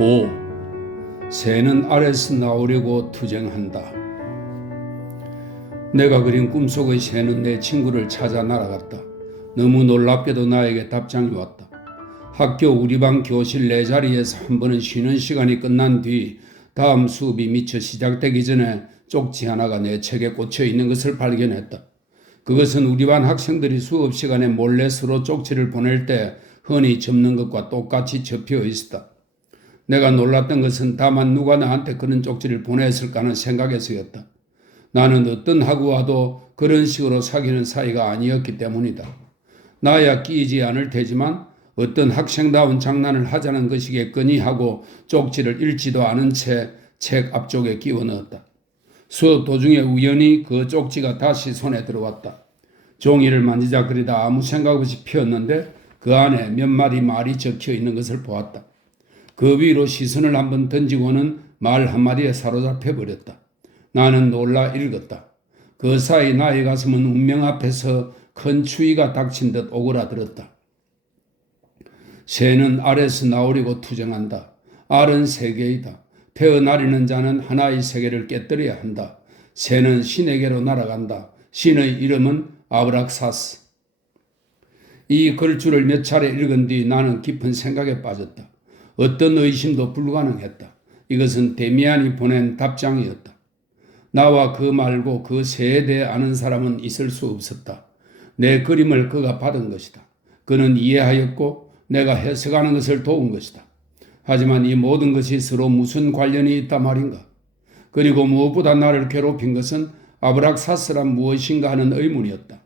5. 새는 알에서 나오려고 투쟁한다. 내가 그린 꿈속의 새는 내 친구를 찾아 날아갔다. 너무 놀랍게도 나에게 답장이 왔다. 학교 우리 반 교실 내 자리에서 한 번은 쉬는 시간이 끝난 뒤 다음 수업이 미처 시작되기 전에 쪽지 하나가 내 책에 꽂혀 있는 것을 발견했다. 그것은 우리 반 학생들이 수업 시간에 몰래 서로 쪽지를 보낼 때 흔히 접는 것과 똑같이 접혀 있었다. 내가 놀랐던 것은 다만 누가 나한테 그런 쪽지를 보냈을까 하는 생각에서였다. 나는 어떤 학우와도 그런 식으로 사귀는 사이가 아니었기 때문이다. 나야 끼이지 않을 테지만 어떤 학생다운 장난을 하자는 것이겠거니 하고 쪽지를 읽지도 않은 채 책 앞쪽에 끼워 넣었다. 수업 도중에 우연히 그 쪽지가 다시 손에 들어왔다. 종이를 만지작거리다 아무 생각 없이 펴었는데 그 안에 몇 마디 말이 적혀 있는 것을 보았다. 그 위로 시선을 한번 던지고는 말 한마디에 사로잡혀 버렸다. 나는 놀라 읽었다. 그 사이 나의 가슴은 운명 앞에서 큰 추위가 닥친 듯 오그라들었다. 새는 알에서 나오려고 투쟁한다. 알은 세계이다. 태어나려는 자는 하나의 세계를 깨뜨려야 한다. 새는 신에게로 날아간다. 신의 이름은 아브락사스. 이 글줄을 몇 차례 읽은 뒤 나는 깊은 생각에 빠졌다. 어떤 의심도 불가능했다. 이것은 데미안이 보낸 답장이었다. 나와 그 말고 그 새에 대해 아는 사람은 있을 수 없었다. 내 그림을 그가 받은 것이다. 그는 이해하였고 내가 해석하는 것을 도운 것이다. 하지만 이 모든 것이 서로 무슨 관련이 있단 말인가? 그리고 무엇보다 나를 괴롭힌 것은 아브락사스란 무엇인가 하는 의문이었다.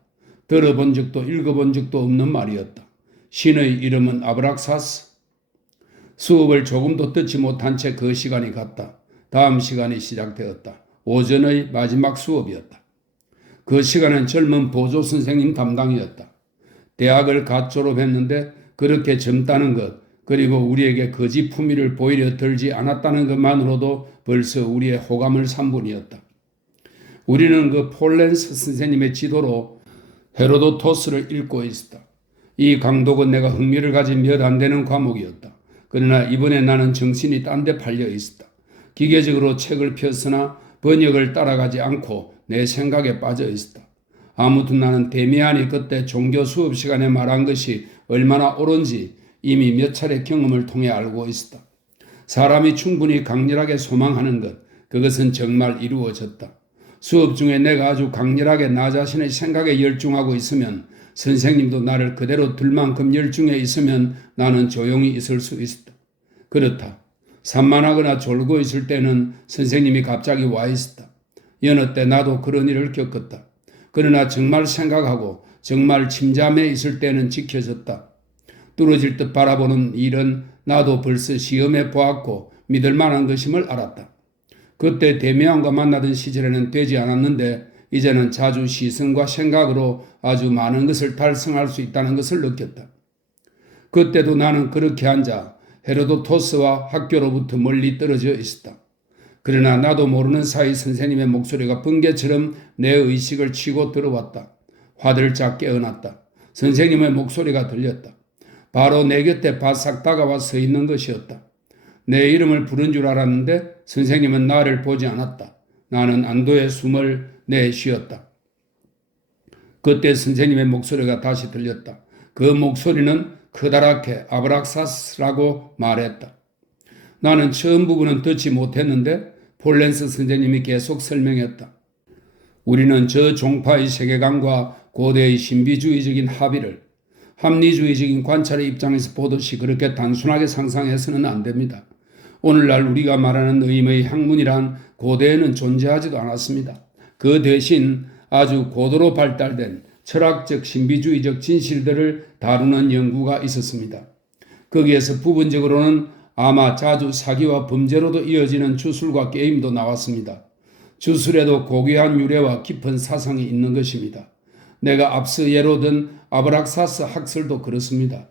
들어본 적도 읽어본 적도 없는 말이었다. 신의 이름은 아브락사스. 수업을 조금도 듣지 못한 채 그 시간이 갔다. 다음 시간이 시작되었다. 오전의 마지막 수업이었다. 그 시간은 젊은 보조 선생님 담당이었다. 대학을 갓 졸업했는데 그렇게 젊다는 것, 그리고 우리에게 거짓 품위를 보이려 들지 않았다는 것만으로도 벌써 우리의 호감을 산 분이었다. 우리는 그 폴렌스 선생님의 지도로 헤로도토스를 읽고 있었다. 이 강독은 내가 흥미를 가진 몇 안 되는 과목이었다. 그러나 이번에 나는 정신이 딴 데 팔려 있었다. 기계적으로 책을 폈으나 번역을 따라가지 않고 내 생각에 빠져 있었다. 아무튼 나는 데미안이 그때 종교 수업 시간에 말한 것이 얼마나 옳은지 이미 몇 차례 경험을 통해 알고 있었다. 사람이 충분히 강렬하게 소망하는 것, 그것은 정말 이루어졌다. 수업 중에 내가 아주 강렬하게 나 자신의 생각에 열중하고 있으면 선생님도 나를 그대로 들 만큼 열중해 있으면 나는 조용히 있을 수 있었다. 그렇다. 산만하거나 졸고 있을 때는 선생님이 갑자기 와 있었다. 여느 때 나도 그런 일을 겪었다. 그러나 정말 생각하고 정말 침잠해 있을 때는 지켜졌다. 뚫어질 듯 바라보는 일은 나도 벌써 시험해 보았고 믿을 만한 것임을 알았다. 그때 데미안과 만나던 시절에는 되지 않았는데 이제는 자주 시선과 생각으로 아주 많은 것을 달성할 수 있다는 것을 느꼈다. 그때도 나는 그렇게 앉아 헤로도토스와 학교로부터 멀리 떨어져 있었다. 그러나 나도 모르는 사이 선생님의 목소리가 번개처럼 내 의식을 치고 들어왔다. 화들짝 깨어났다. 선생님의 목소리가 들렸다. 바로 내 곁에 바싹 다가와 서 있는 것이었다. 내 이름을 부른 줄 알았는데 선생님은 나를 보지 않았다. 나는 안도의 숨을 내쉬었다. 그때 선생님의 목소리가 다시 들렸다. 그 목소리는 크다랗게 아브락사스라고 말했다. 나는 처음 부분은 듣지 못했는데 폴렌스 선생님이 계속 설명했다. 우리는 저 종파의 세계관과 고대의 신비주의적인 합의를 합리주의적인 관찰의 입장에서 보듯이 그렇게 단순하게 상상해서는 안 됩니다. 오늘날 우리가 말하는 의미의 학문이란 고대에는 존재하지도 않았습니다. 그 대신 아주 고도로 발달된 철학적 신비주의적 진실들을 다루는 연구가 있었습니다. 거기에서 부분적으로는 아마 자주 사기와 범죄로도 이어지는 주술과 게임도 나왔습니다. 주술에도 고귀한 유래와 깊은 사상이 있는 것입니다. 내가 앞서 예로 든 아브락사스 학설도 그렇습니다.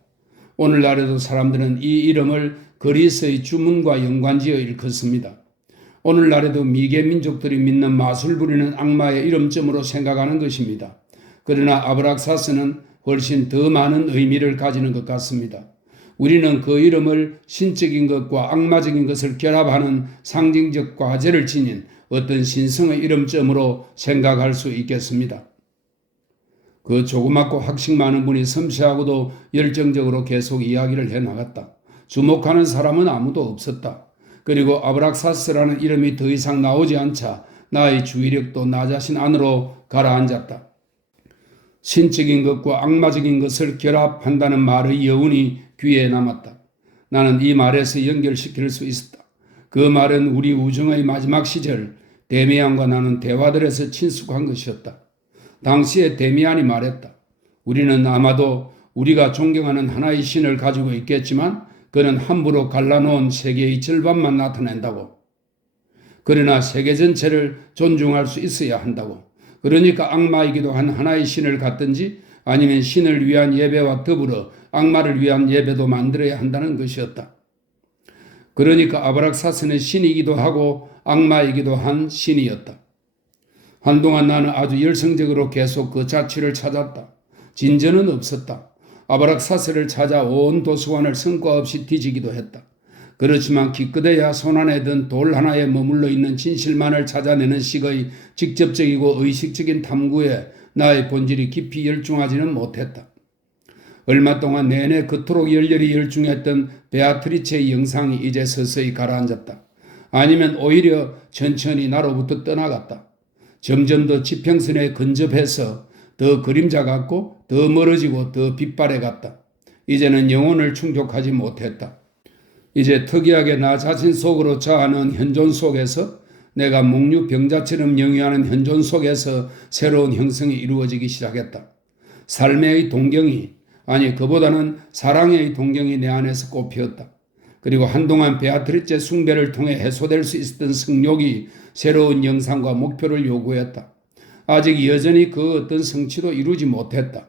오늘날에도 사람들은 이 이름을 그리스의 주문과 연관지어 일컫습니다. 오늘날에도 미개 민족들이 믿는 마술 부리는 악마의 이름점으로 생각하는 것입니다. 그러나 아브락사스는 훨씬 더 많은 의미를 가지는 것 같습니다. 우리는 그 이름을 신적인 것과 악마적인 것을 결합하는 상징적 과제를 지닌 어떤 신성의 이름점으로 생각할 수 있겠습니다. 그 조그맣고 학식 많은 분이 섬세하고도 열정적으로 계속 이야기를 해나갔다. 주목하는 사람은 아무도 없었다. 그리고 아브락사스라는 이름이 더 이상 나오지 않자 나의 주의력도 나 자신 안으로 가라앉았다. 신적인 것과 악마적인 것을 결합한다는 말의 여운이 귀에 남았다. 나는 이 말에서 연결시킬 수 있었다. 그 말은 우리 우정의 마지막 시절 데미안과 나는 대화들에서 친숙한 것이었다. 당시에 데미안이 말했다. 우리는 아마도 우리가 존경하는 하나의 신을 가지고 있겠지만 그는 함부로 갈라놓은 세계의 절반만 나타낸다고. 그러나 세계 전체를 존중할 수 있어야 한다고. 그러니까 악마이기도 한 하나의 신을 갖든지 아니면 신을 위한 예배와 더불어 악마를 위한 예배도 만들어야 한다는 것이었다. 그러니까 아브락사스는 신이기도 하고 악마이기도 한 신이었다. 한동안 나는 아주 열성적으로 계속 그 자취를 찾았다. 진전은 없었다. 아브락사스를 찾아 온 도서관을 성과 없이 뒤지기도 했다. 그렇지만 기껏해야 손안에 든 돌 하나에 머물러 있는 진실만을 찾아내는 식의 직접적이고 의식적인 탐구에 나의 본질이 깊이 열중하지는 못했다. 얼마 동안 내내 그토록 열렬히 열중했던 베아트리체의 영상이 이제 서서히 가라앉았다. 아니면 오히려 천천히 나로부터 떠나갔다. 점점 더 지평선에 근접해서 더 그림자 같고 더 멀어지고 더 빛발해 갔다. 이제는 영혼을 충족하지 못했다. 이제 특이하게 나 자신 속으로 자하는 현존 속에서 내가 몽유병자처럼 영위하는 현존 속에서 새로운 형성이 이루어지기 시작했다. 삶의 동경이 아니 그보다는 사랑의 동경이 내 안에서 꽃피었다. 그리고 한동안 베아트리체 숭배를 통해 해소될 수 있었던 성욕이 새로운 영상과 목표를 요구했다. 아직 여전히 그 어떤 성취도 이루지 못했다.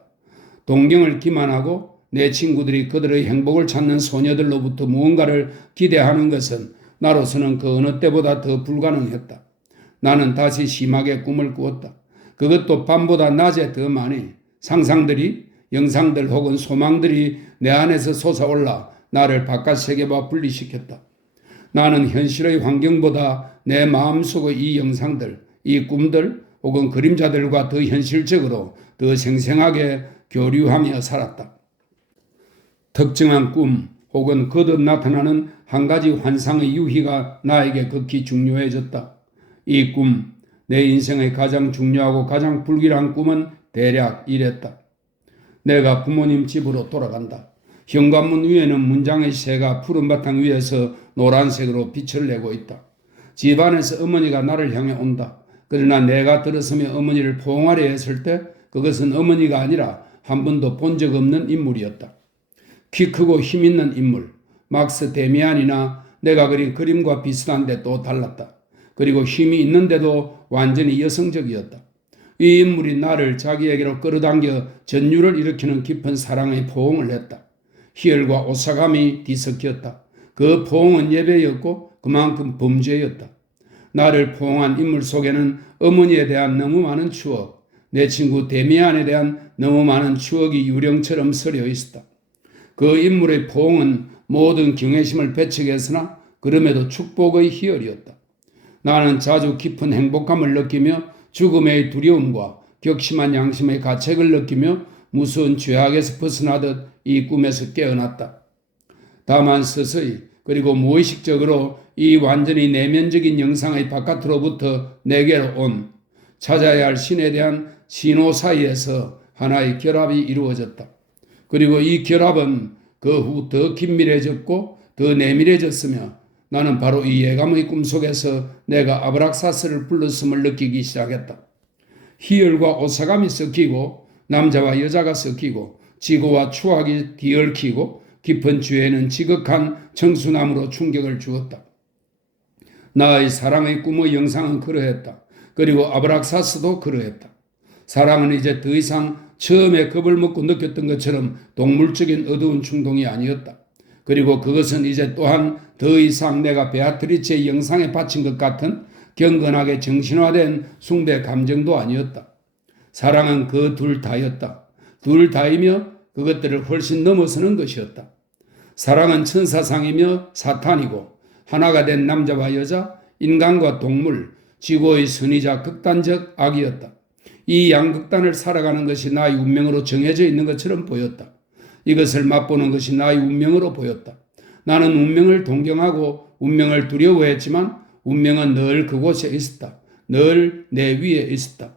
동경을 기만하고 내 친구들이 그들의 행복을 찾는 소녀들로부터 무언가를 기대하는 것은 나로서는 그 어느 때보다 더 불가능했다. 나는 다시 심하게 꿈을 꾸었다. 그것도 밤보다 낮에 더 많이 상상들이 영상들 혹은 소망들이 내 안에서 솟아올라 나를 바깥 세계와 분리시켰다. 나는 현실의 환경보다 내 마음속의 이 영상들, 이 꿈들 혹은 그림자들과 더 현실적으로 더 생생하게 교류하며 살았다. 특정한 꿈 혹은 거듭 나타나는 한 가지 환상의 유희가 나에게 극히 중요해졌다. 이 꿈, 내 인생의 가장 중요하고 가장 불길한 꿈은 대략 이랬다. 내가 부모님 집으로 돌아간다. 현관문 위에는 문장의 새가 푸른 바탕 위에서 노란색으로 빛을 내고 있다. 집안에서 어머니가 나를 향해 온다. 그러나 내가 들어서며 어머니를 포옹하려 했을 때 그것은 어머니가 아니라 한 번도 본 적 없는 인물이었다. 키 크고 힘있는 인물, 막스 데미안이나 내가 그린 그림과 비슷한데 또 달랐다. 그리고 힘이 있는데도 완전히 여성적이었다. 이 인물이 나를 자기에게로 끌어당겨 전율을 일으키는 깊은 사랑의 포옹을 했다. 희열과 오사감이 뒤섞였다. 그 포옹은 예배였고 그만큼 범죄였다. 나를 포옹한 인물 속에는 어머니에 대한 너무 많은 추억, 내 친구 데미안에 대한 너무 많은 추억이 유령처럼 서려 있었다. 그 인물의 포옹은 모든 경외심을 배척했으나 그럼에도 축복의 희열이었다. 나는 자주 깊은 행복감을 느끼며 죽음의 두려움과 격심한 양심의 가책을 느끼며 무서운 죄악에서 벗어나듯 이 꿈에서 깨어났다. 다만 서서히 그리고 무의식적으로 이 완전히 내면적인 영상의 바깥으로부터 내게로 온 찾아야 할 신에 대한 신호 사이에서 하나의 결합이 이루어졌다. 그리고 이 결합은 그 후 더 긴밀해졌고 더 내밀해졌으며 나는 바로 이 예감의 꿈속에서 내가 아브락사스를 불렀음을 느끼기 시작했다. 희열과 오사감이 섞이고 남자와 여자가 섞이고 지고와 추악이 뒤얽히고 깊은 죄에는 지극한 청순함으로 충격을 주었다. 나의 사랑의 꿈의 영상은 그러했다. 그리고 아브락사스도 그러했다. 사랑은 이제 더 이상 처음에 겁을 먹고 느꼈던 것처럼 동물적인 어두운 충동이 아니었다. 그리고 그것은 이제 또한 더 이상 내가 베아트리체의 영상에 바친 것 같은 경건하게 정신화된 숭배 감정도 아니었다. 사랑은 그 둘 다였다. 둘 다이며 그것들을 훨씬 넘어서는 것이었다. 사랑은 천사상이며 사탄이고 하나가 된 남자와 여자, 인간과 동물, 지구의 선이자 극단적 악이었다. 이 양극단을 살아가는 것이 나의 운명으로 정해져 있는 것처럼 보였다. 이것을 맛보는 것이 나의 운명으로 보였다. 나는 운명을 동경하고 운명을 두려워했지만 운명은 늘 그곳에 있었다. 늘 내 위에 있었다.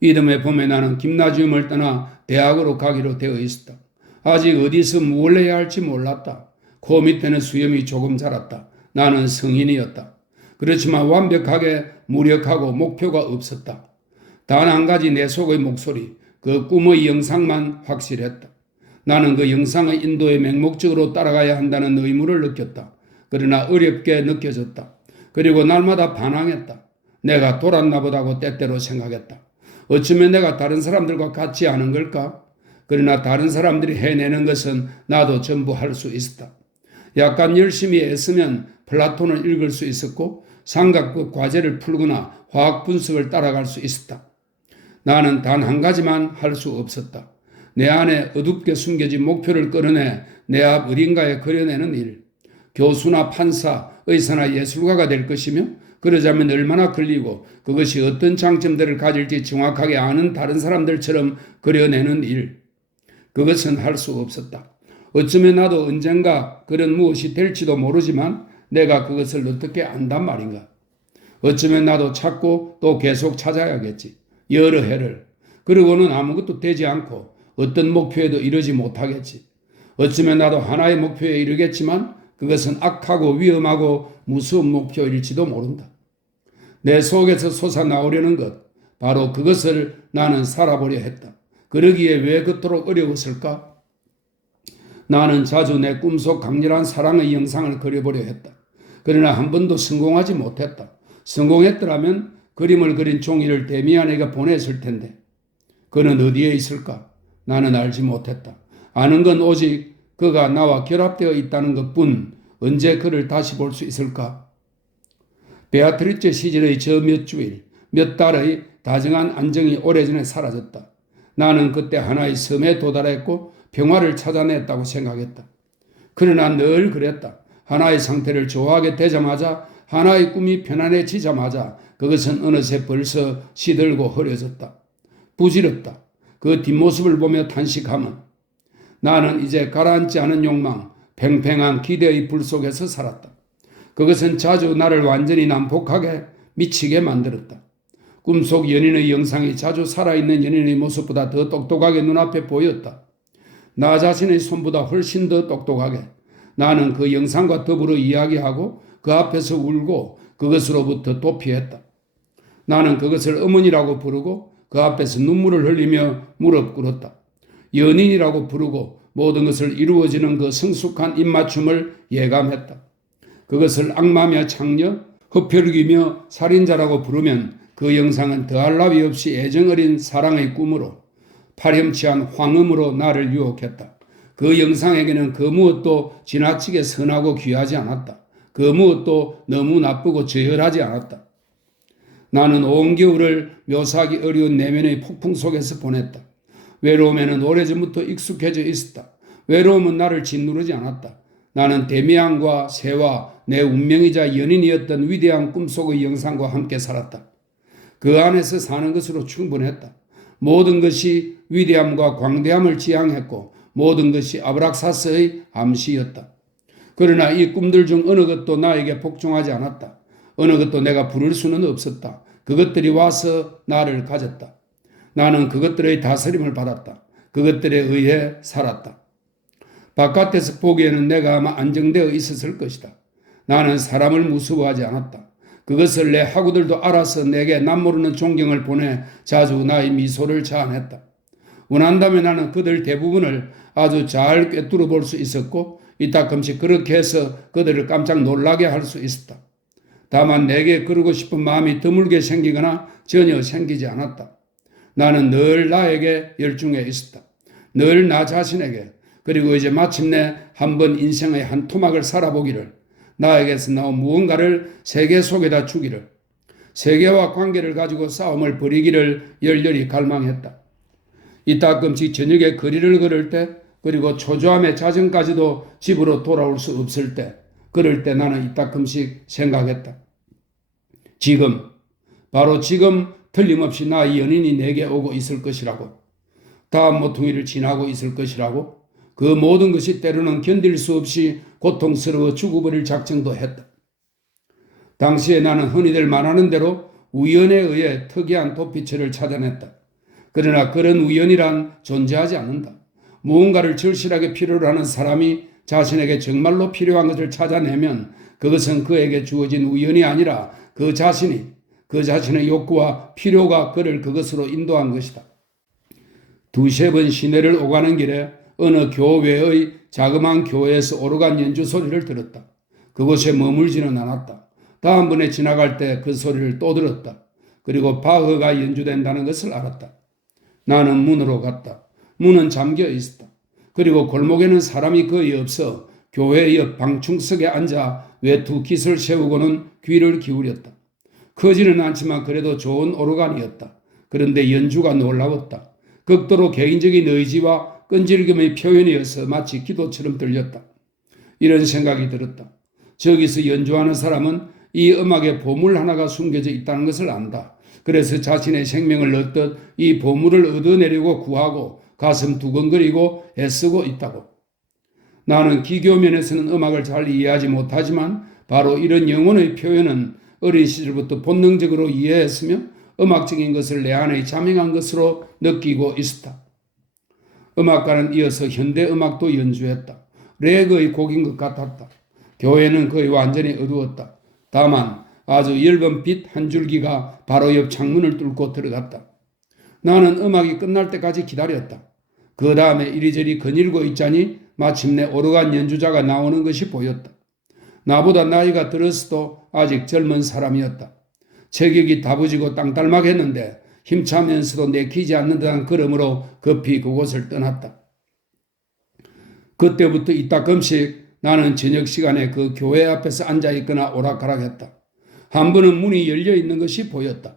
이듬해 봄에 나는 김나지움을 떠나 대학으로 가기로 되어 있었다. 아직 어디서 뭘 해야 할지 몰랐다. 코 밑에는 수염이 조금 자랐다. 나는 성인이었다. 그렇지만 완벽하게 무력하고 목표가 없었다. 단 한 가지 내 속의 목소리, 그 꿈의 영상만 확실했다. 나는 그 영상의 인도에 맹목적으로 따라가야 한다는 의무를 느꼈다. 그러나 어렵게 느껴졌다. 그리고 날마다 반항했다. 내가 돌았나 보다고 때때로 생각했다. 어쩌면 내가 다른 사람들과 같지 않은 걸까? 그러나 다른 사람들이 해내는 것은 나도 전부 할 수 있었다. 약간 열심히 애쓰면 플라톤을 읽을 수 있었고 삼각형 과제를 풀거나 화학 분석을 따라갈 수 있었다. 나는 단 한 가지만 할 수 없었다. 내 안에 어둡게 숨겨진 목표를 끌어내 내 앞 어딘가에 그려내는 일. 교수나 판사, 의사나 예술가가 될 것이며 그러자면 얼마나 걸리고 그것이 어떤 장점들을 가질지 정확하게 아는 다른 사람들처럼 그려내는 일. 그것은 할 수 없었다. 어쩌면 나도 언젠가 그런 무엇이 될지도 모르지만 내가 그것을 어떻게 안단 말인가. 어쩌면 나도 찾고 또 계속 찾아야겠지. 여러 해를. 그러고는 아무것도 되지 않고 어떤 목표에도 이르지 못하겠지. 어쩌면 나도 하나의 목표에 이르겠지만 그것은 악하고 위험하고 무서운 목표일지도 모른다. 내 속에서 솟아나오려는 것, 바로 그것을 나는 살아보려 했다. 그러기에 왜 그토록 어려웠을까? 나는 자주 내 꿈속 강렬한 사랑의 영상을 그려보려 했다. 그러나 한 번도 성공하지 못했다. 성공했더라면 그림을 그린 종이를 데미안에게 보냈을 텐데 그는 어디에 있을까? 나는 알지 못했다. 아는 건 오직 그가 나와 결합되어 있다는 것뿐. 언제 그를 다시 볼 수 있을까? 베아트리체 시절의 저 몇 주일, 몇 달의 다정한 안정이 오래전에 사라졌다. 나는 그때 하나의 섬에 도달했고 평화를 찾아냈다고 생각했다. 그러나 늘 그랬다. 하나의 상태를 좋아하게 되자마자, 하나의 꿈이 편안해지자마자 그것은 어느새 벌써 시들고 흐려졌다. 부질없다. 그 뒷모습을 보며 탄식함은 나는 이제 가라앉지 않은 욕망, 팽팽한 기대의 불 속에서 살았다. 그것은 자주 나를 완전히 난폭하게 미치게 만들었다. 꿈속 연인의 영상이 자주 살아있는 연인의 모습보다 더 똑똑하게 눈앞에 보였다. 나 자신의 손보다 훨씬 더 똑똑하게. 나는 그 영상과 더불어 이야기하고 그 앞에서 울고 그것으로부터 도피했다. 나는 그것을 어머니라고 부르고 그 앞에서 눈물을 흘리며 무릎 꿇었다. 연인이라고 부르고 모든 것을 이루어지는 그 성숙한 입맞춤을 예감했다. 그것을 악마며 창녀, 흡혈귀며 살인자라고 부르면 그 영상은 더할 나위 없이 애정어린 사랑의 꿈으로 파렴치한 황음으로 나를 유혹했다. 그 영상에게는 그 무엇도 지나치게 선하고 귀하지 않았다. 그 무엇도 너무 나쁘고 저열하지 않았다. 나는 온 겨울을 묘사하기 어려운 내면의 폭풍 속에서 보냈다. 외로움에는 오래전부터 익숙해져 있었다. 외로움은 나를 짓누르지 않았다. 나는 데미안과 새와 내 운명이자 연인이었던 위대한 꿈속의 영상과 함께 살았다. 그 안에서 사는 것으로 충분했다. 모든 것이 위대함과 광대함을 지향했고 모든 것이 아브락사스의 암시였다. 그러나 이 꿈들 중 어느 것도 나에게 복종하지 않았다. 어느 것도 내가 부를 수는 없었다. 그것들이 와서 나를 가졌다. 나는 그것들의 다스림을 받았다. 그것들에 의해 살았다. 바깥에서 보기에는 내가 아마 안정되어 있었을 것이다. 나는 사람을 무서워하지 않았다. 그것을 내 학우들도 알아서 내게 남모르는 존경을 보내 자주 나의 미소를 자아냈다. 원한다면 나는 그들 대부분을 아주 잘 꿰뚫어 볼 수 있었고 이따금씩 그렇게 해서 그들을 깜짝 놀라게 할 수 있었다. 다만 내게 그러고 싶은 마음이 드물게 생기거나 전혀 생기지 않았다. 나는 늘 나에게 열중해 있었다. 늘 나 자신에게, 그리고 이제 마침내 한번 인생의 한 토막을 살아보기를, 나에게서 나온 무언가를 세계 속에다 주기를, 세계와 관계를 가지고 싸움을 벌이기를 열렬히 갈망했다. 이따금씩 저녁에 거리를 걸을 때 그리고 초조함에 자정까지도 집으로 돌아올 수 없을 때, 그럴 때 나는 이따금씩 생각했다. 지금, 바로 지금 틀림없이 나의 연인이 내게 오고 있을 것이라고, 다음 모퉁이를 지나고 있을 것이라고, 그 모든 것이 때로는 견딜 수 없이 고통스러워 죽어버릴 작정도 했다. 당시에 나는 흔히들 말하는 대로 우연에 의해 특이한 도피처를 찾아냈다. 그러나 그런 우연이란 존재하지 않는다. 무언가를 절실하게 필요로 하는 사람이 자신에게 정말로 필요한 것을 찾아내면 그것은 그에게 주어진 우연이 아니라 그 자신의 욕구와 필요가 그를 그것으로 인도한 것이다. 두세 번 시내를 오가는 길에 어느 교외의 자그마한 교회에서 오르간 연주 소리를 들었다. 그곳에 머물지는 않았다. 다음번에 지나갈 때 그 소리를 또 들었다. 그리고 바흐가 연주된다는 것을 알았다. 나는 문으로 갔다. 문은 잠겨 있었다. 그리고 골목에는 사람이 거의 없어 교회 옆 방충석에 앉아 외투 깃을 세우고는 귀를 기울였다. 크지는 않지만 그래도 좋은 오르간이었다. 그런데 연주가 놀라웠다. 극도로 개인적인 의지와 끈질김의 표현이어서 마치 기도처럼 들렸다. 이런 생각이 들었다. 저기서 연주하는 사람은 이 음악에 보물 하나가 숨겨져 있다는 것을 안다. 그래서 자신의 생명을 얻듯 이 보물을 얻어내려고 구하고 가슴 두근거리고 애쓰고 있다고. 나는 기교 면에서는 음악을 잘 이해하지 못하지만 바로 이런 영혼의 표현은 어린 시절부터 본능적으로 이해했으며 음악적인 것을 내 안에 자명한 것으로 느끼고 있었다. 음악가는 이어서 현대음악도 연주했다. 레그의 곡인 것 같았다. 교회는 거의 완전히 어두웠다. 다만 아주 엷은 빛 한 줄기가 바로 옆 창문을 뚫고 들어갔다. 나는 음악이 끝날 때까지 기다렸다. 그 다음에 이리저리 거닐고 있자니 마침내 오르간 연주자가 나오는 것이 보였다. 나보다 나이가 들었어도 아직 젊은 사람이었다. 체격이 다부지고 땅딸막했는데 힘차면서도 내키지 않는 듯한 걸음으로 급히 그곳을 떠났다. 그때부터 이따금씩 나는 저녁 시간에 그 교회 앞에서 앉아있거나 오락가락했다. 한 번은 문이 열려있는 것이 보였다.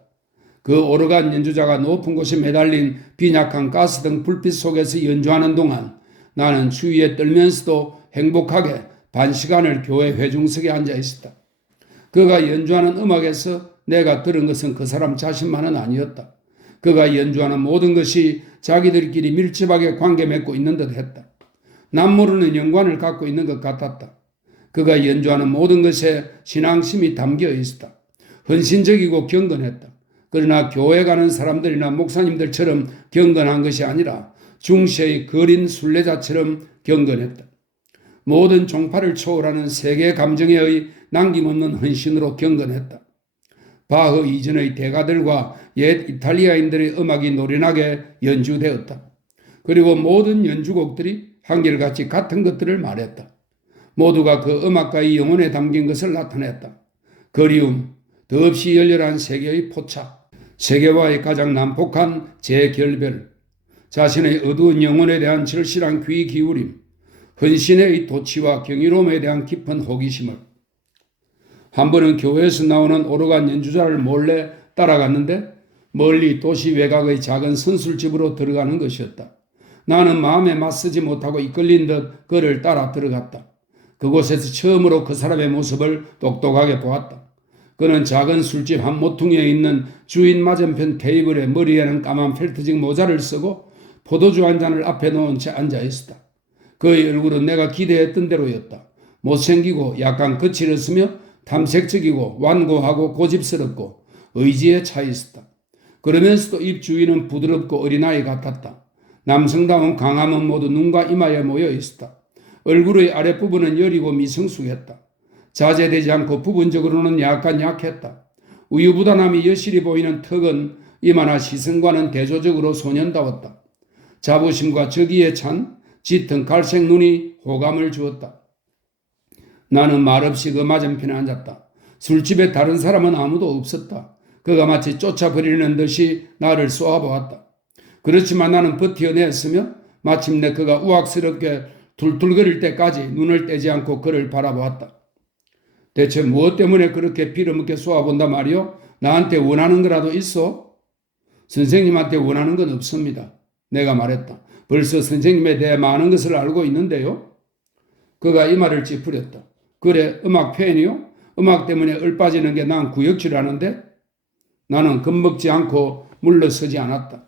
그 오르간 연주자가 높은 곳에 매달린 빈약한 가스등 불빛 속에서 연주하는 동안 나는 추위에 떨면서도 행복하게 반시간을 교회 회중석에 앉아있었다. 그가 연주하는 음악에서 내가 들은 것은 그 사람 자신만은 아니었다. 그가 연주하는 모든 것이 자기들끼리 밀접하게 관계 맺고 있는 듯 했다. 남 모르는 연관을 갖고 있는 것 같았다. 그가 연주하는 모든 것에 신앙심이 담겨 있었다. 헌신적이고 경건했다. 그러나 교회 가는 사람들이나 목사님들처럼 경건한 것이 아니라 중세의 거린 순례자처럼 경건했다. 모든 종파를 초월하는 세계 감정에 남김없는 헌신으로 경건했다. 바흐 이전의 대가들과 옛 이탈리아인들의 음악이 노련하게 연주되었다. 그리고 모든 연주곡들이 한결같이 같은 것들을 말했다. 모두가 그 음악가의 영혼에 담긴 것을 나타냈다. 그리움, 더없이 열렬한 세계의 포착, 세계와의 가장 난폭한 재결별, 자신의 어두운 영혼에 대한 절실한 귀 기울임, 헌신의 도치와 경이로움에 대한 깊은 호기심을. 한 번은 교회에서 나오는 오르간 연주자를 몰래 따라갔는데 멀리 도시 외곽의 작은 선술집으로 들어가는 것이었다. 나는 마음에 맞서지 못하고 이끌린 듯 그를 따라 들어갔다. 그곳에서 처음으로 그 사람의 모습을 똑똑하게 보았다. 그는 작은 술집 한 모퉁이에 있는 주인 맞은편 테이블에 머리에는 까만 펠트직 모자를 쓰고 포도주 한 잔을 앞에 놓은 채 앉아 있었다. 그의 얼굴은 내가 기대했던 대로였다. 못생기고 약간 거칠었으며 탐색적이고 완고하고 고집스럽고 의지에 차 있었다. 그러면서도 입 주위는 부드럽고 어린아이 같았다. 남성다운 강함은 모두 눈과 이마에 모여 있었다. 얼굴의 아랫부분은 여리고 미성숙했다. 자제되지 않고 부분적으로는 약간 약했다. 우유부단함이 여실히 보이는 턱은 이마나 시선과는 대조적으로 소년다웠다. 자부심과 적의에 찬 짙은 갈색 눈이 호감을 주었다. 나는 말없이 그 맞은편에 앉았다. 술집에 다른 사람은 아무도 없었다. 그가 마치 쫓아버리는 듯이 나를 쏘아보았다. 그렇지만 나는 버텨냈으며 마침내 그가 우악스럽게 툴툴거릴 때까지 눈을 떼지 않고 그를 바라보았다. 대체 무엇 때문에 그렇게 빌어먹게 쏘아본다 말이오? 나한테 원하는 거라도 있어? 선생님한테 원하는 건 없습니다. 내가 말했다. 벌써 선생님에 대해 많은 것을 알고 있는데요. 그가 이 말을 찌푸렸다. 그래, 음악 팬이요? 음악 때문에 얼빠지는 게 난 구역질하는데? 나는 겁먹지 않고 물러서지 않았다.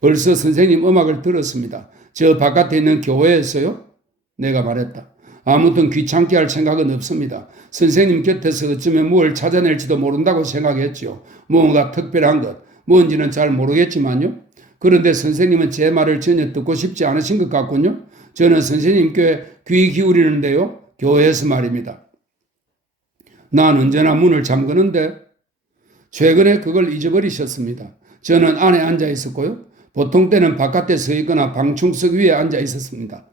벌써 선생님 음악을 들었습니다. 저 바깥에 있는 교회에서요? 내가 말했다. 아무튼 귀찮게 할 생각은 없습니다. 선생님 곁에서 어쩌면 뭘 찾아낼지도 모른다고 생각했죠. 뭔가 특별한 것, 뭔지는 잘 모르겠지만요. 그런데 선생님은 제 말을 전혀 듣고 싶지 않으신 것 같군요. 저는 선생님께 귀 기울이는데요. 교회에서 말입니다. 난 언제나 문을 잠그는데 최근에 그걸 잊어버리셨습니다. 저는 안에 앉아 있었고요. 보통 때는 바깥에 서 있거나 방충석 위에 앉아 있었습니다.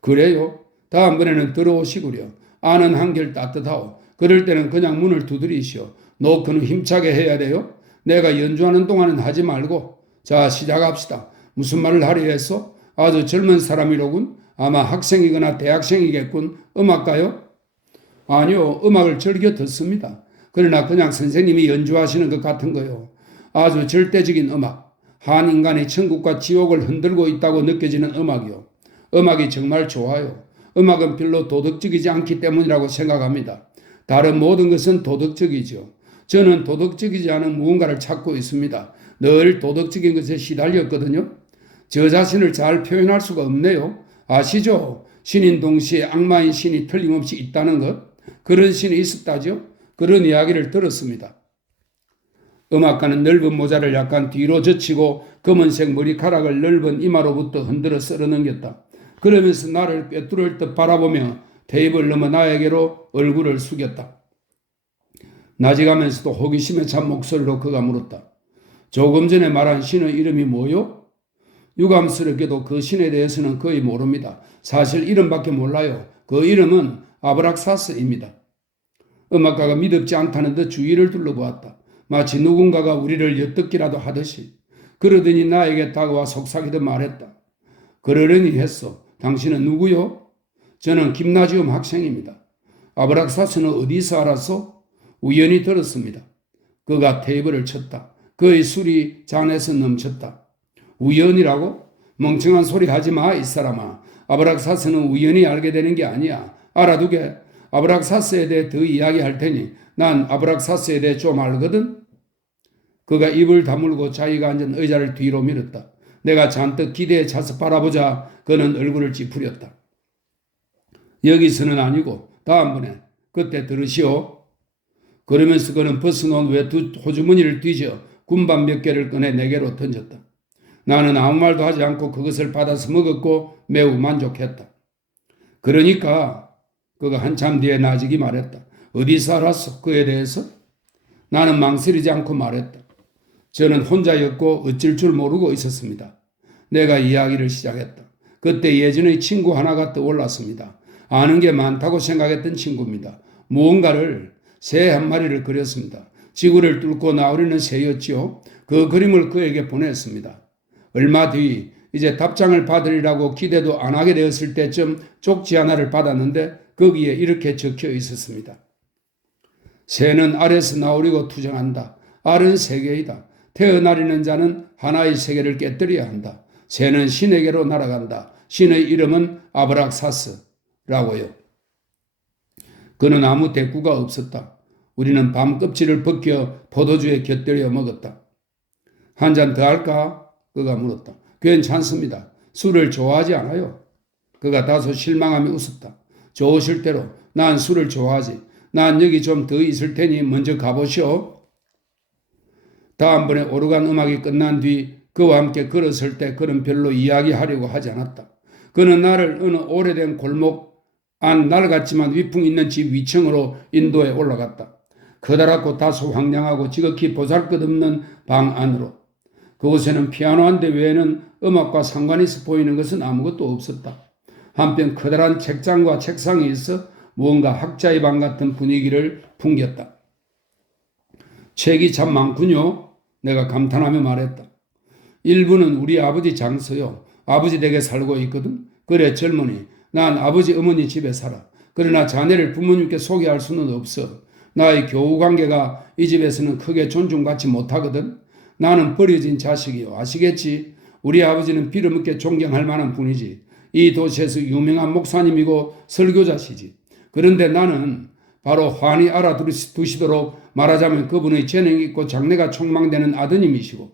그래요? 다음번에는 들어오시구려. 안은 한결 따뜻하오. 그럴 때는 그냥 문을 두드리시오. 노크는 힘차게 해야 돼요. 내가 연주하는 동안은 하지 말고. 자, 시작합시다. 무슨 말을 하려 했어? 아주 젊은 사람이로군. 아마 학생이거나 대학생이겠군. 음악가요? 아니요, 음악을 즐겨 듣습니다. 그러나 그냥 선생님이 연주하시는 것 같은 거요. 아주 절대적인 음악. 한 인간의 천국과 지옥을 흔들고 있다고 느껴지는 음악이요. 음악이 정말 좋아요. 음악은 별로 도덕적이지 않기 때문이라고 생각합니다. 다른 모든 것은 도덕적이죠. 저는 도덕적이지 않은 무언가를 찾고 있습니다. 늘 도덕적인 것에 시달렸거든요. 저 자신을 잘 표현할 수가 없네요. 아시죠? 신인 동시에 악마인 신이 틀림없이 있다는 것. 그런 신이 있었다죠. 그런 이야기를 들었습니다. 음악가는 넓은 모자를 약간 뒤로 젖히고 검은색 머리카락을 넓은 이마로부터 흔들어 쓸어넘겼다. 그러면서 나를 꿰뚫을 듯 바라보며 테이블 넘어 나에게로 얼굴을 숙였다. 나직하면서도 호기심에 찬 목소리로 그가 물었다. 조금 전에 말한 신의 이름이 뭐요? 유감스럽게도 그 신에 대해서는 거의 모릅니다. 사실 이름밖에 몰라요. 그 이름은 아브락사스입니다. 음악가가 믿음지 않다는 듯 주위를 둘러보았다. 마치 누군가가 우리를 엿듣기라도 하듯이. 그러더니 나에게 다가와 속삭이듯 말했다. 그러려니 했어. 당신은 누구요? 저는 김나지움 학생입니다. 아브락사스는 어디서 알았어? 우연히 들었습니다. 그가 테이블을 쳤다. 그의 술이 잔에서 넘쳤다. 우연이라고? 멍청한 소리 하지 마, 이 사람아. 아브락사스는 우연히 알게 되는 게 아니야. 알아두게. 아브락사스에 대해 더 이야기할 테니 난 아브락사스에 대해 좀 알거든. 그가 입을 다물고 자기가 앉은 의자를 뒤로 밀었다. 내가 잔뜩 기대에 차서 바라보자 그는 얼굴을 찌푸렸다. 여기서는 아니고 다음번에 그때 들으시오. 그러면서 그는 벗어놓은 외투 호주머니를 뒤져 군밤 몇 개를 꺼내 내게로 던졌다. 나는 아무 말도 하지 않고 그것을 받아서 먹었고 매우 만족했다. 그러니까 그가 한참 뒤에 나직이 말했다. 어디서 알았어? 그에 대해서? 나는 망설이지 않고 말했다. 저는 혼자였고 어쩔 줄 모르고 있었습니다. 내가 이야기를 시작했다. 그때 예전의 친구 하나가 떠올랐습니다. 아는 게 많다고 생각했던 친구입니다. 무언가를 새 한 마리를 그렸습니다. 지구를 뚫고 나오려는 새였지요. 그 그림을 그에게 보냈습니다. 얼마 뒤 이제 답장을 받으리라고 기대도 안 하게 되었을 때쯤 쪽지 하나를 받았는데 거기에 이렇게 적혀 있었습니다. 새는 알에서 나오려고 투정한다. 알은 세계이다. 태어나려는 자는 하나의 세계를 깨뜨려야 한다. 새는 신에게로 날아간다. 신의 이름은 아브락사스라고요. 그는 아무 대꾸가 없었다. 우리는 밤 껍질을 벗겨 포도주에 곁들여 먹었다. 한 잔 더 할까? 그가 물었다. 괜찮습니다. 술을 좋아하지 않아요. 그가 다소 실망하며 웃었다. 좋으실 대로. 난 술을 좋아하지. 난 여기 좀 더 있을 테니 먼저 가보시오. 다음번에 오르간 음악이 끝난 뒤 그와 함께 걸었을 때 그는 별로 이야기하려고 하지 않았다. 그는 나를 어느 오래된 골목 안 낡았지만 위풍 있는 집 위층으로 인도해 올라갔다. 커다랗고 다소 황량하고 지극히 보잘것없는 방 안으로. 그곳에는 피아노 한 대 외에는 음악과 상관해서 보이는 것은 아무것도 없었다. 한편 커다란 책장과 책상이 있어 무언가 학자의 방 같은 분위기를 풍겼다. 책이 참 많군요. 내가 감탄하며 말했다. 일부는 우리 아버지 장서요. 아버지 댁에 살고 있거든. 그래 젊은이. 난 아버지 어머니 집에 살아. 그러나 자네를 부모님께 소개할 수는 없어. 나의 교우 관계가 이 집에서는 크게 존중받지 못하거든. 나는 버려진 자식이요. 아시겠지? 우리 아버지는 빌어먹게 존경할 만한 분이지. 이 도시에서 유명한 목사님이고 설교자시지. 그런데 나는 바로 환히 알아두시도록 말하자면 그분의 재능 있고 장래가 촉망되는 아드님이시고,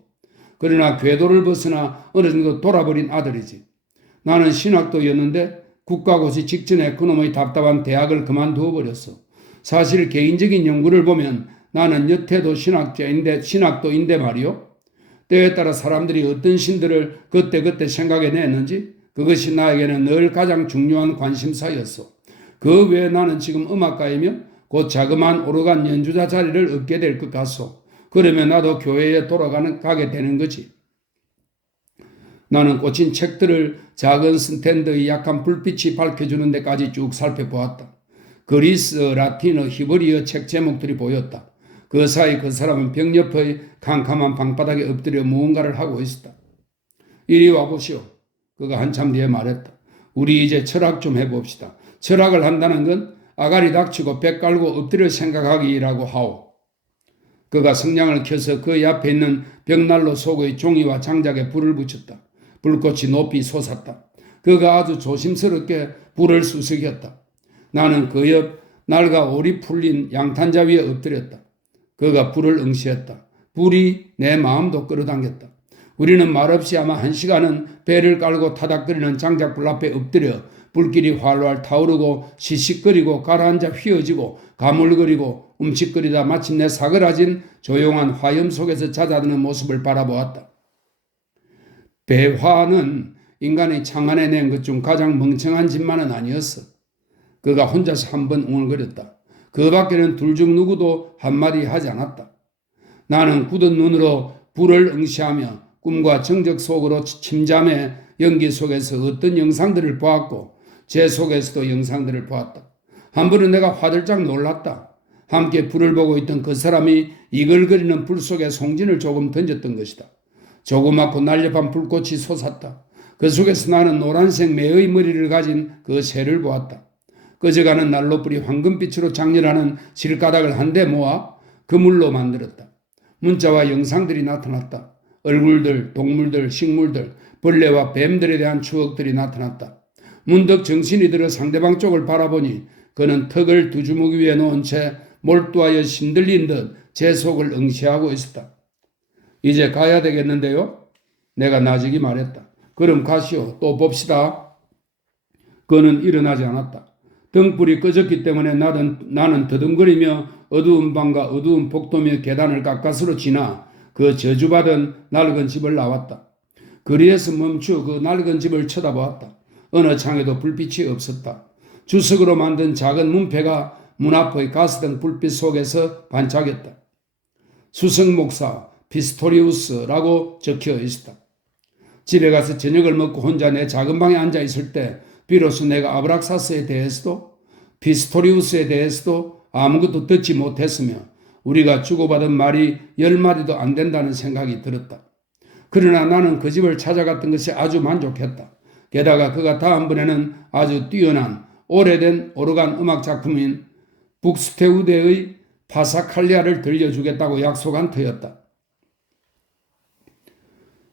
그러나 궤도를 벗어나 어느 정도 돌아버린 아들이지. 나는 신학도였는데 국가고시 직전에 그놈의 답답한 대학을 그만두어 버렸어. 사실 개인적인 연구를 보면 나는 여태도 신학도인데 말이요. 때에 따라 사람들이 어떤 신들을 그때그때 생각해냈는지 그것이 나에게는 늘 가장 중요한 관심사였어. 그 외에 나는 지금 음악가이며 곧 자그마한 오르간 연주자 자리를 얻게 될 것 같소. 그러면 나도 교회에 가게 되는 거지. 나는 꽂힌 책들을 작은 스탠드의 약한 불빛이 밝혀주는 데까지 쭉 살펴보았다. 그리스, 라틴어, 히브리어 책 제목들이 보였다. 그 사이 그 사람은 벽 옆의 캄캄한 방바닥에 엎드려 무언가를 하고 있었다. 이리 와보시오. 그가 한참 뒤에 말했다. 우리 이제 철학 좀 해봅시다. 철학을 한다는 건 아가리 닥치고 배 깔고 엎드려 생각하기라고 하오. 그가 성냥을 켜서 그 옆에 있는 벽난로 속의 종이와 장작에 불을 붙였다. 불꽃이 높이 솟았다. 그가 아주 조심스럽게 불을 수색했다. 나는 그 옆 낡아 올이 풀린 양탄자 위에 엎드렸다. 그가 불을 응시했다. 불이 내 마음도 끌어당겼다. 우리는 말없이 아마 1시간은 배를 깔고 타닥거리는 장작불 앞에 엎드려 불길이 활활 타오르고 시식거리고 가라앉아 휘어지고 가물거리고 움찔거리다 마침내 사그라진 조용한 화염 속에서 잦아드는 모습을 바라보았다. 배화는 인간이 창안해낸 것 중 가장 멍청한 짓만은 아니었어. 그가 혼자서 한번 웅얼거렸다. 그 밖에는 둘 중 누구도 한마디 하지 않았다. 나는 굳은 눈으로 불을 응시하며 꿈과 정적 속으로 침잠해 연기 속에서 어떤 영상들을 보았고 제 속에서도 영상들을 보았다. 한 번은 내가 화들짝 놀랐다. 함께 불을 보고 있던 그 사람이 이글거리는 불 속에 송진을 조금 던졌던 것이다. 조그맣고 날렵한 불꽃이 솟았다. 그 속에서 나는 노란색 매의 머리를 가진 그 새를 보았다. 꺼져가는 난로불이 황금빛으로 장렬하는 실가닥을 한데 모아 그물로 만들었다. 문자와 영상들이 나타났다. 얼굴들, 동물들, 식물들, 벌레와 뱀들에 대한 추억들이 나타났다. 문득 정신이 들어 상대방 쪽을 바라보니 그는 턱을 두 주먹 위에 놓은 채 몰두하여 신들린 듯 제 속을 응시하고 있었다. 이제 가야 되겠는데요? 내가 나직이 말했다. 그럼 가시오. 또 봅시다. 그는 일어나지 않았다. 등불이 꺼졌기 때문에 나는 더듬거리며 어두운 방과 어두운 복도며 계단을 가까스로 지나 그 저주받은 낡은 집을 나왔다. 거리에서 멈추어 그 낡은 집을 쳐다보았다. 어느 창에도 불빛이 없었다. 주석으로 만든 작은 문패가 문 앞의 가스등 불빛 속에서 반짝였다. 수석 목사 피스토리우스라고 적혀 있었다. 집에 가서 저녁을 먹고 혼자 내 작은 방에 앉아 있을 때 비로소 내가 아브락사스에 대해서도 피스토리우스에 대해서도 아무것도 듣지 못했으며 우리가 주고받은 말이 10마디도 안 된다는 생각이 들었다. 그러나 나는 그 집을 찾아갔던 것이 아주 만족했다. 게다가 그가 다음번에는 아주 뛰어난 오래된 오르간 음악 작품인 북스테우데의 파사칼리아를 들려주겠다고 약속한 터였다.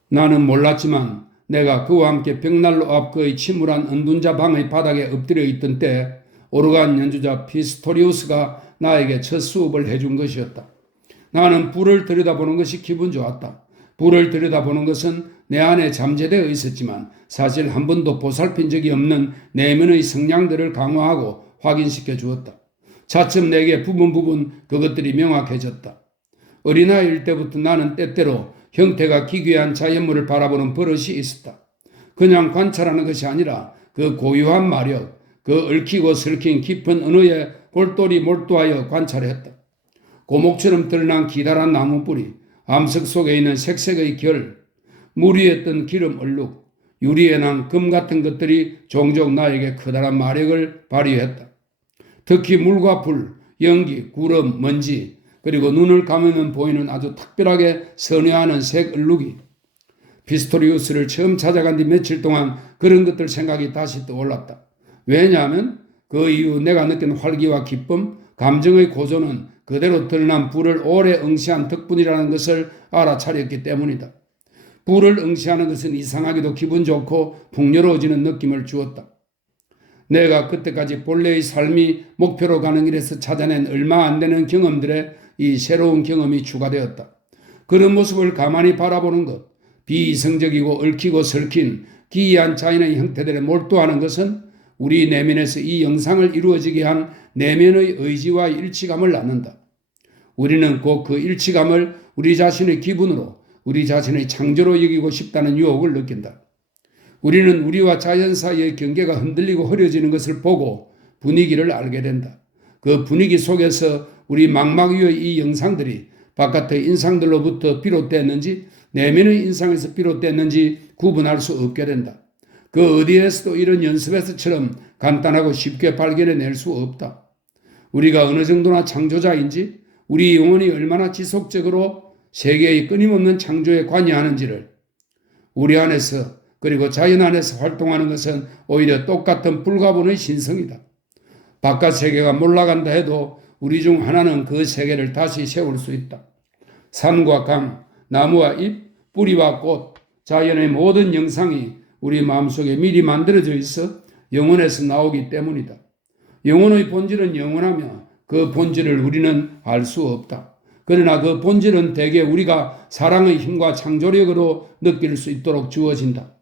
나는 몰랐지만 내가 그와 함께 벽난로 앞 그의 침울한 은둔자 방의 바닥에 엎드려 있던 때 오르간 연주자 피스토리우스가 나에게 첫 수업을 해준 것이었다. 나는 불을 들여다보는 것이 기분 좋았다. 불을 들여다보는 것은 내 안에 잠재되어 있었지만 사실 한 번도 보살핀 적이 없는 내면의 성향들을 강화하고 확인시켜 주었다. 차츰 내게 부분 그것들이 명확해졌다. 어린아이일 때부터 나는 때때로 형태가 기괴한 자연물을 바라보는 버릇이 있었다. 그냥 관찰하는 것이 아니라 그 고유한 마력, 그 얽히고 설킨 깊은 언어에 골똘히 몰두하여 관찰했다. 고목처럼 드러난 기다란 나무뿌리, 암석 속에 있는 색색의 결, 물 위에 뜬 기름 얼룩, 유리에 난 금 같은 것들이 종종 나에게 커다란 마력을 발휘했다. 특히 물과 불, 연기, 구름, 먼지, 그리고 눈을 감으면 보이는 아주 특별하게 선회하는 색 얼룩이 피스토리우스를 처음 찾아간 뒤 며칠 동안 그런 것들 생각이 다시 떠올랐다. 왜냐하면 그 이후 내가 느낀 활기와 기쁨, 감정의 고조는 그대로 드러난 불을 오래 응시한 덕분이라는 것을 알아차렸기 때문이다. 불을 응시하는 것은 이상하게도 기분 좋고 풍요로워지는 느낌을 주었다. 내가 그때까지 본래의 삶이 목표로 가는 길에서 찾아낸 얼마 안 되는 경험들에 이 새로운 경험이 추가되었다. 그런 모습을 가만히 바라보는 것, 비이성적이고 얽히고 설킨 기이한 자연의 형태들에 몰두하는 것은 우리 내면에서 이 영상을 이루어지게 한 내면의 의지와의 일치감을 낳는다. 우리는 꼭 그 일치감을 우리 자신의 기분으로, 우리 자신의 창조로 여기고 싶다는 유혹을 느낀다. 우리는 우리와 자연 사이의 경계가 흔들리고 흐려지는 것을 보고 분위기를 알게 된다. 그 분위기 속에서 우리 망막 위의 이 영상들이 바깥의 인상들로부터 비롯됐는지 내면의 인상에서 비롯됐는지 구분할 수 없게 된다. 그 어디에서도 이런 연습에서처럼 간단하고 쉽게 발견해낼 수 없다. 우리가 어느 정도나 창조자인지, 우리 영혼이 얼마나 지속적으로 세계의 끊임없는 창조에 관여하는지를 우리 안에서 그리고 자연 안에서 활동하는 것은 오히려 똑같은 불가분의 신성이다. 바깥 세계가 몰락한다 해도 우리 중 하나는 그 세계를 다시 세울 수 있다. 산과 강, 나무와 잎, 뿌리와 꽃, 자연의 모든 영상이 우리 마음속에 미리 만들어져 있어 영혼에서 나오기 때문이다. 영혼의 본질은 영원하며 그 본질을 우리는 알 수 없다. 그러나 그 본질은 대개 우리가 사랑의 힘과 창조력으로 느낄 수 있도록 주어진다.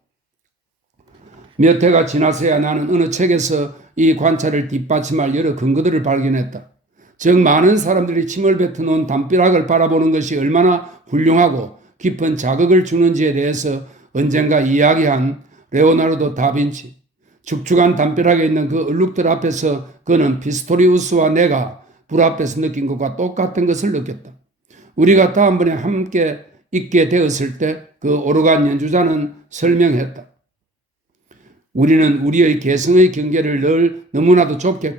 몇 해가 지나서야 나는 어느 책에서 이 관찰을 뒷받침할 여러 근거들을 발견했다. 즉 많은 사람들이 침을 뱉어놓은 담벼락을 바라보는 것이 얼마나 훌륭하고 깊은 자극을 주는지에 대해서 언젠가 이야기한 레오나르도 다빈치. 축축한 담벼락에 있는 그 얼룩들 앞에서 그는 피스토리우스와 내가 불 앞에서 느낀 것과 똑같은 것을 느꼈다. 우리가 다음번에 함께 있게 되었을 때 그 오르간 연주자는 설명했다. 우리는 우리의 개성의 경계를 늘 너무나도 좁게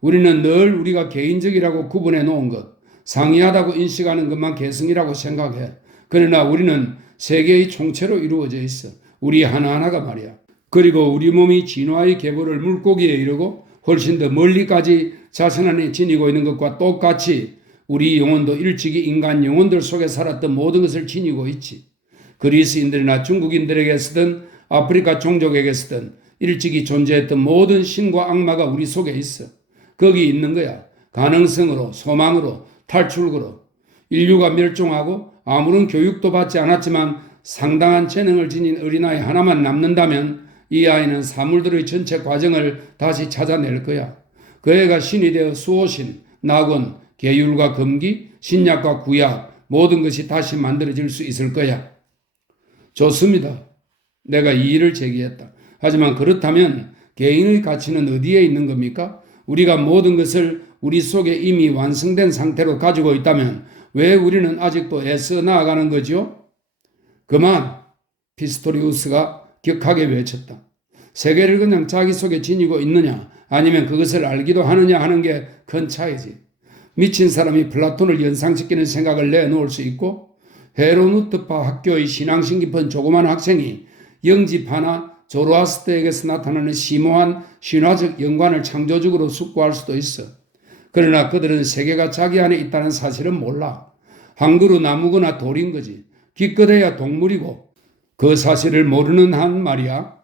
우리는 늘 우리가 개인적이라고 구분해 놓은 것, 상이하다고 인식하는 것만 개성이라고 생각해. 그러나 우리는 세계의 총체로 이루어져 있어. 우리 하나하나가 말이야. 그리고 우리 몸이 진화의 계보를 물고기에 이르고 훨씬 더 멀리까지 자선 안에 지니고 있는 것과 똑같이 우리 영혼도 일찍이 인간 영혼들 속에 살았던 모든 것을 지니고 있지. 그리스인들이나 중국인들에게서든 아프리카 종족에게서든 일찍이 존재했던 모든 신과 악마가 우리 속에 있어. 거기 있는 거야. 가능성으로, 소망으로, 탈출구로. 인류가 멸종하고 아무런 교육도 받지 않았지만 상당한 재능을 지닌 어린아이 하나만 남는다면 이 아이는 사물들의 전체 과정을 다시 찾아낼 거야. 그 애가 신이 되어 수호신, 낙원, 계율과 금기, 신약과 구약 모든 것이 다시 만들어질 수 있을 거야. 좋습니다. 내가 이의를 제기했다. 하지만 그렇다면 개인의 가치는 어디에 있는 겁니까? 우리가 모든 것을 우리 속에 이미 완성된 상태로 가지고 있다면 왜 우리는 아직도 애써 나아가는 거죠? 그만! 피스토리우스가 격하게 외쳤다. 세계를 그냥 자기 속에 지니고 있느냐 아니면 그것을 알기도 하느냐 하는 게 큰 차이지. 미친 사람이 플라톤을 연상시키는 생각을 내놓을 수 있고 헤로누트파 학교의 신앙심 깊은 조그만 학생이 영지파나 조로아스터에게서 나타나는 심오한 신화적 연관을 창조적으로 숙고할 수도 있어. 그러나 그들은 세계가 자기 안에 있다는 사실은 몰라. 한 그루 나무거나 돌인 거지. 기껏해야 동물이고 그 사실을 모르는 한 말이야.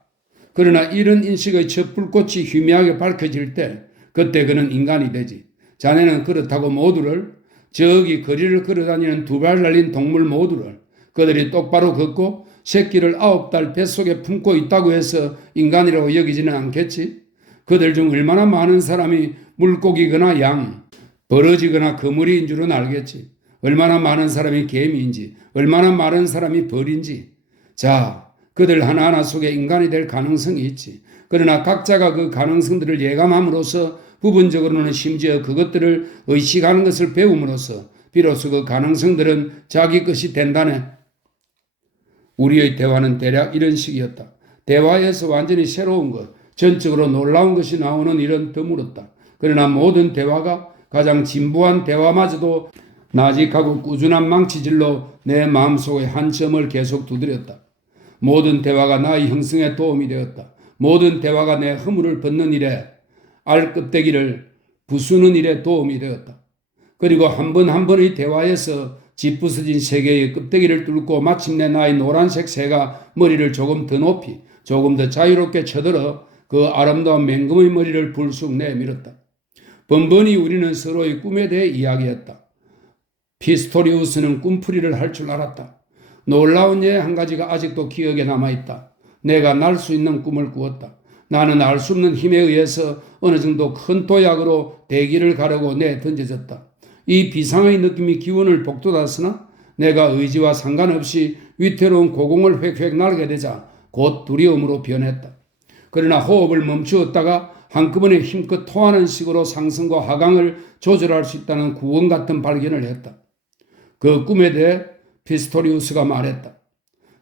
그러나 이런 인식의 첫 불꽃이 희미하게 밝혀질 때 그때 그는 인간이 되지. 자네는 그렇다고 모두를 저기 거리를 걸어다니는 두 발 달린 동물 모두를 그들이 똑바로 걷고 새끼를 9달 뱃속에 품고 있다고 해서 인간이라고 여기지는 않겠지. 그들 중 얼마나 많은 사람이 물고기거나 양, 버러지거나 거물이인 줄은 알겠지. 얼마나 많은 사람이 개미인지, 얼마나 많은 사람이 벌인지. 자, 그들 하나하나 속에 인간이 될 가능성이 있지. 그러나 각자가 그 가능성들을 예감함으로써 부분적으로는 심지어 그것들을 의식하는 것을 배움으로써 비로소 그 가능성들은 자기 것이 된다네. 우리의 대화는 대략 이런 식이었다. 대화에서 완전히 새로운 것, 전적으로 놀라운 것이 나오는 일은 드물었다. 그러나 모든 대화가 가장 진부한 대화마저도 나직하고 꾸준한 망치질로 내 마음속의 한 점을 계속 두드렸다. 모든 대화가 나의 형성에 도움이 되었다. 모든 대화가 내 허물을 벗는 일에, 알 껍데기를 부수는 일에 도움이 되었다. 그리고 한 번 한 번의 대화에서 짙부서진 세계의 껍데기를 뚫고 마침내 나의 노란색 새가 머리를 조금 더 높이 조금 더 자유롭게 쳐들어 그 아름다운 맹금의 머리를 불쑥 내밀었다. 번번이 우리는 서로의 꿈에 대해 이야기했다. 피스토리우스는 꿈풀이를 할 줄 알았다. 놀라운 예 한 가지가 아직도 기억에 남아있다. 내가 날 수 있는 꿈을 꾸었다. 나는 알 수 없는 힘에 의해서 어느 정도 큰 도약으로 대기를 가르고 내던져졌다. 이 비상의 느낌이 기운을 북돋았으나 내가 의지와 상관없이 위태로운 고공을 획획 날게 되자 곧 두려움으로 변했다. 그러나 호흡을 멈추었다가 한꺼번에 힘껏 토하는 식으로 상승과 하강을 조절할 수 있다는 구원 같은 발견을 했다. 그 꿈에 대해 피스토리우스가 말했다.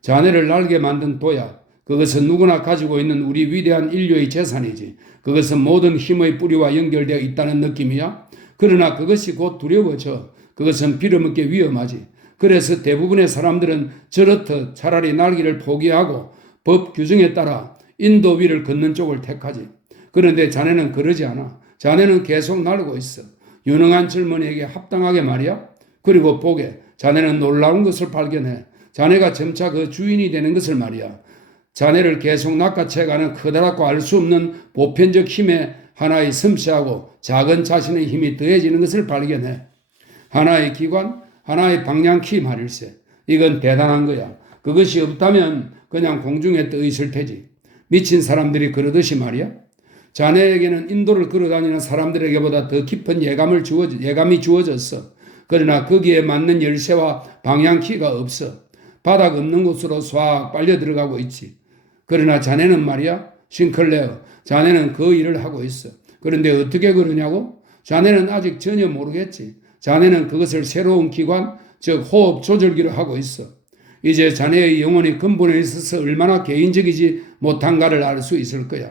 자네를 날게 만든 도약, 그것은 누구나 가지고 있는 우리 위대한 인류의 재산이지. 그것은 모든 힘의 뿌리와 연결되어 있다는 느낌이야. 그러나 그것이 곧 두려워져. 그것은 빌어먹게 위험하지. 그래서 대부분의 사람들은 저렇듯 차라리 날기를 포기하고 법 규정에 따라 인도 위를 걷는 쪽을 택하지. 그런데 자네는 그러지 않아. 자네는 계속 날고 있어. 유능한 젊은이에게 합당하게 말이야. 그리고 보게, 자네는 놀라운 것을 발견해. 자네가 점차 그 주인이 되는 것을 말이야. 자네를 계속 낚아채가는 커다랗고 알 수 없는 보편적 힘에 하나의 섬세하고 작은 자신의 힘이 더해지는 것을 발견해. 하나의 기관, 하나의 방향키 말일세. 이건 대단한 거야. 그것이 없다면 그냥 공중에 떠 있을 테지. 미친 사람들이 그러듯이 말이야. 자네에게는 인도를 걸어다니는 사람들에게보다 더 깊은 예감이 주어졌어. 그러나 거기에 맞는 열쇠와 방향키가 없어. 바닥 없는 곳으로 쏴 빨려 들어가고 있지. 그러나 자네는 말이야, 싱클레어, 자네는 그 일을 하고 있어. 그런데 어떻게 그러냐고? 자네는 아직 전혀 모르겠지. 자네는 그것을 새로운 기관, 즉 호흡 조절기로 하고 있어. 이제 자네의 영혼이 근본에 있어서 얼마나 개인적이지 못한가를 알 수 있을 거야.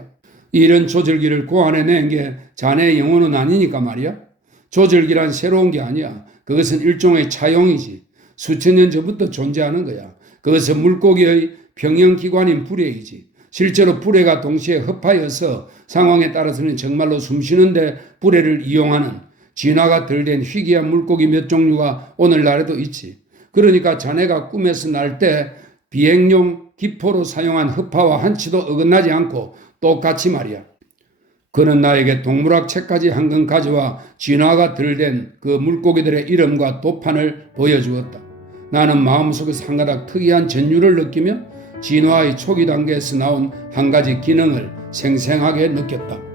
이런 조절기를 고안해낸 게 자네의 영혼은 아니니까 말이야. 조절기란 새로운 게 아니야. 그것은 일종의 차용이지. 수천 년 전부터 존재하는 거야. 그것은 물고기의 평형기관인 불에이지. 실제로 불에가 동시에 흡하여서 상황에 따라서는 정말로 숨쉬는데 불에를 이용하는 진화가 덜 된 희귀한 물고기 몇 종류가 오늘날에도 있지. 그러니까 자네가 꿈에서 날 때 비행용 기포로 사용한 흡하와 한치도 어긋나지 않고 똑같이 말이야. 그는 나에게 동물학 책까지 한 권 가져와 진화가 덜 된 그 물고기들의 이름과 도판을 보여주었다. 나는 마음속에서 한 가닥 특이한 전율을 느끼며 진화의 초기 단계에서 나온 한 가지 기능을 생생하게 느꼈다.